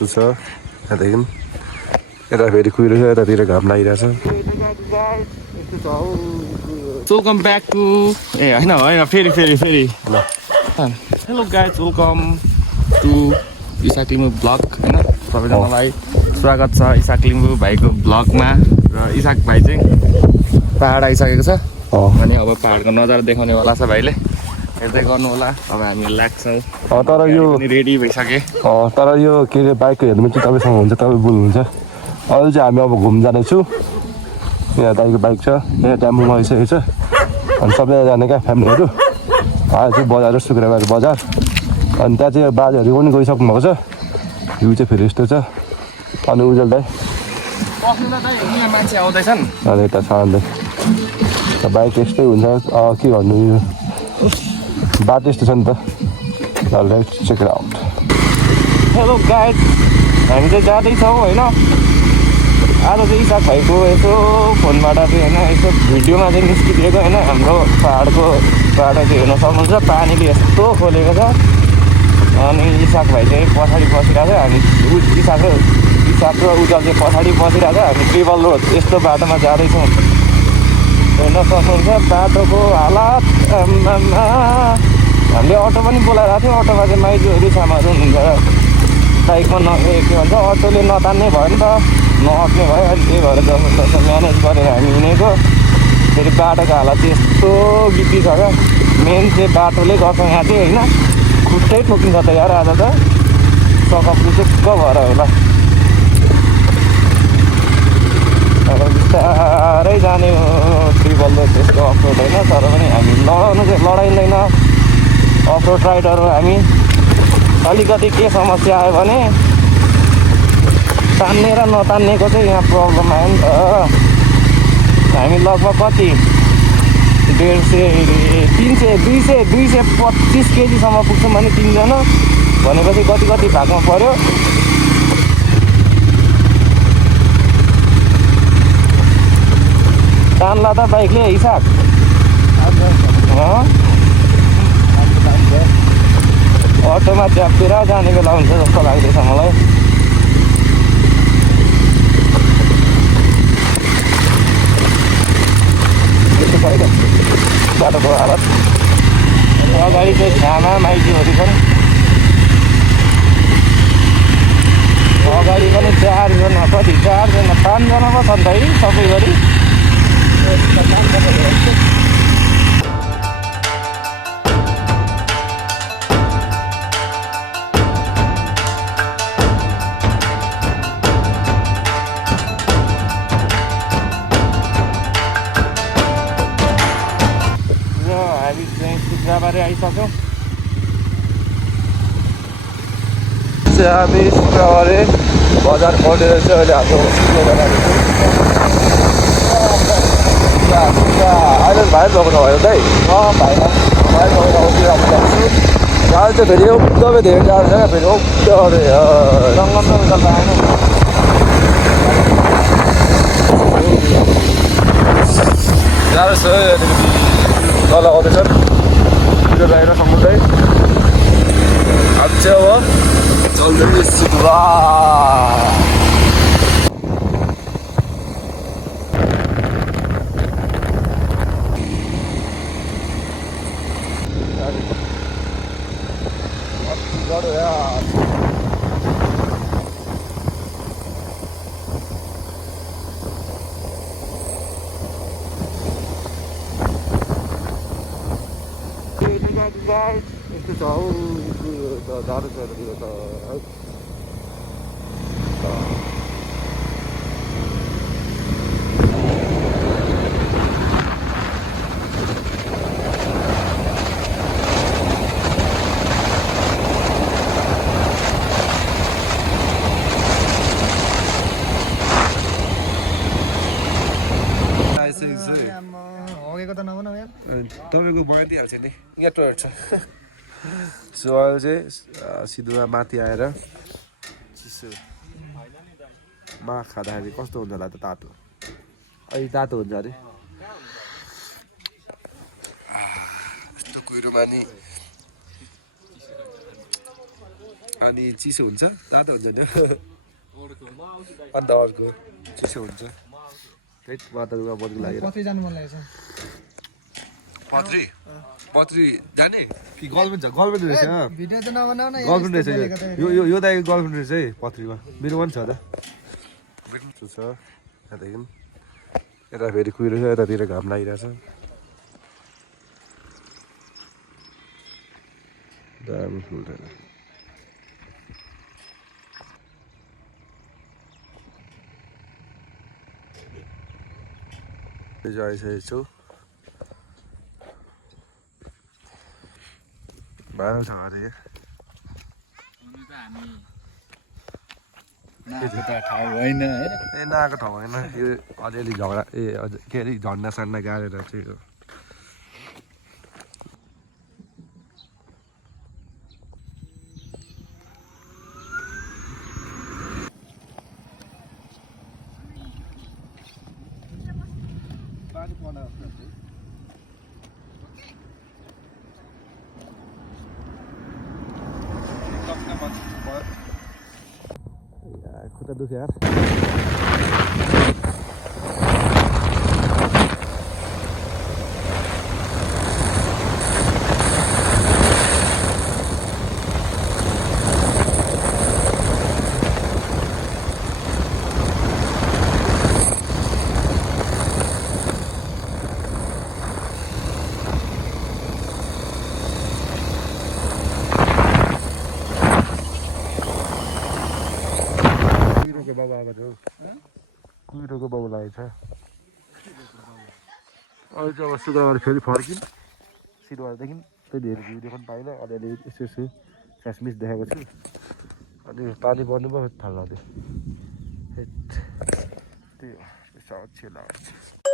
यस्तो छ यतादेखि यता फेरि कुहिरहेछ यतातिर घाम लागिरहेछ वेलकम ब्याक टु ए होइन होइन फेरि hello guys welcome to Isak Limbu blog होइन सबैजनालाई स्वागत छ इसाक लिम्बू भाइको ब्लगमा र इसाक भाइ चाहिँ पाहाड आइसकेको छ अनि अब पाहाडको नजारा देखाउनेवाला छ भाइले हेर्दै गर्नु होला अब हामी लाग्छौँ तर यो रेडी भइसके तर यो के अरे बाइकको हेर्नु चाहिँ तपाईँसँग हुन्छ तपाईँ बोल्नुहुन्छ अहिले चाहिँ हामी अब घुम्न जाँदैछौँ यहाँ दाइको बाइक छ यहाँ ट्याम्पोमा आइसकेको छ अनि सबैजना जाने क्या फ्यामिलीहरू आज चाहिँ बजार शुक्रबार बजार अनि त्यहाँ चाहिँ बाजेहरू पनि गइसक्नु भएको छ भ्यू चाहिँ फेरि यस्तो छ अनि उज्जवल दाइ मान्छे आउँदैछन् अनि यता छ अन्त बाइक यस्तै हुन्छ के भन्नु यो बाटो यस्तो छ नि त let's check it out hello guys हामी चाहिँ जाँदैछौँ होइन आज चाहिँ इसाक भाइको यसो फोनबाट चाहिँ होइन यसो भिडियोमा चाहिँ निस्किदिएको होइन हाम्रो पाहाडको बाटो चाहिँ हेर्न सक्नुहुन्छ पानीले यस्तो खोलेको छ अनि इसाक भाइ चाहिँ पछाडि बसिरहेको छ हामी इसाक र उज्जवल चाहिँ पछाडि बसिरहेको छ हामी ट्रिपल रोड यस्तो बाटोमा जाँदैछौँ हेर्न सक्नुहुन्छ बाटोको हालत हामीले अटो पनि बोलाइरहेको थियौँ अटोमा चाहिँ माइजूहरू सामानहरू हुनुहुन्छ बाइकमा के भन्छ अटोले नतान्ने भयो नि त नअट्ने भयो अनि त्यही भएर जस्तो म्यानेज गरेर हामी हिँडेको फेरि बाटोको हालत चाहिँ यस्तो गिटी छ क्या मेन चाहिँ बाटोले गर्छ यहाँ चाहिँ होइन खुट्टै ठोकिन्छ त यार आज त सकअपले चुक्क भएर होला अब बिस्तारै जाने हो ट्रिपल रोड त्यस्तो अफरोड होइन तर पनि हामी लडाउनु चाहिँ लडाइँदैन अफरोड राइडर हो हामी अलिकति के समस्या आयो भने तान्ने र नतान्नेको चाहिँ यहाँ प्रब्लम आयो नि त हामी लगभग कति 225 केजीसम्म पुग्छौँ भने 3 जना भनेपछि कति भागमा पऱ्यो तान्ला त बाइकले हिसाब अटोमा च्यापेर जाने बेला हुन्छ जस्तो लाग्दैछ मलाई बाटोको हालत अगाडि चाहिँ छ्यामा माइजूहरू छन् अगाडि पनि 4 जना 5 जना पो छन् त है सबै गरी शुक्रबारे आइसक्यौँ हामी शुक्रबारे बजार पढेर चाहिँ अहिले हाम्रो अहिले भाइ भएको भयो दाइ भाइलाई बसिरहेको जान्छु गाडी चाहिँ फेरि एकदमै धेरै जान्छ क्या फेरि एकदमै जङ्गलमा उकालो आएन गाह्रो छ अलिकति लगाउँदैछन् भिडियो बाहिर समुदाय अब चाहिँ अब चल्दैछ यस्तो छ हौ जाडो छ यतातिर त है तपाईँको बनाइदिइहाल्छ नि यहाँ टोयलेट छ सो अहिले चाहिँ सिधुवा माथि आएर चिसोमा खाँदाखेरि कस्तो हुन्छ होला त तातो अहिले तातो हुन्छ अरे यस्तो कुहिरोमा नि अनि चिसो हुन्छ तातो हुन्छ नि अन्त अर्को चिसो हुन्छ त्यही वातावरण बदल लागेर कतै जानु मन लागेछ पत्री जाने कि गर्लफ्रेन्ड छ गर्लफ्रेन्ड रहेछ भिडियो त नबनाउ न गर्लफ्रेन्ड रहेछ यो दाइको गर्लफ्रेन्ड रहेछ है पत्रीमा मेरो पनि छ त छ यतादेखि यता फेरि कुहिरहेछ यतातिर घाम लागिरहेछ दामी फुल रहेछ आइसकेको छु भाइरल छ अरे ठाउँ होइन है ए नआएको ठाउँ होइन यो अलिअलि झगडा ए के अरे झन्डा सन्डा गाडेर चाहिँ हो खुट्टा दुख्यो यार बाबा आएको छ कुहिरोको बाबु लागेको छ अहिले चाहिँ अब शुक्रबार फेरि फर्किन् सिलवारदेखि त्यही धेरै भिडियो पनि पाइनँ अलिअलि यसो यसो फ्यासमिस देखाएको छु अनि पानी पर्नु पो थाल्न त्यो त्यही हो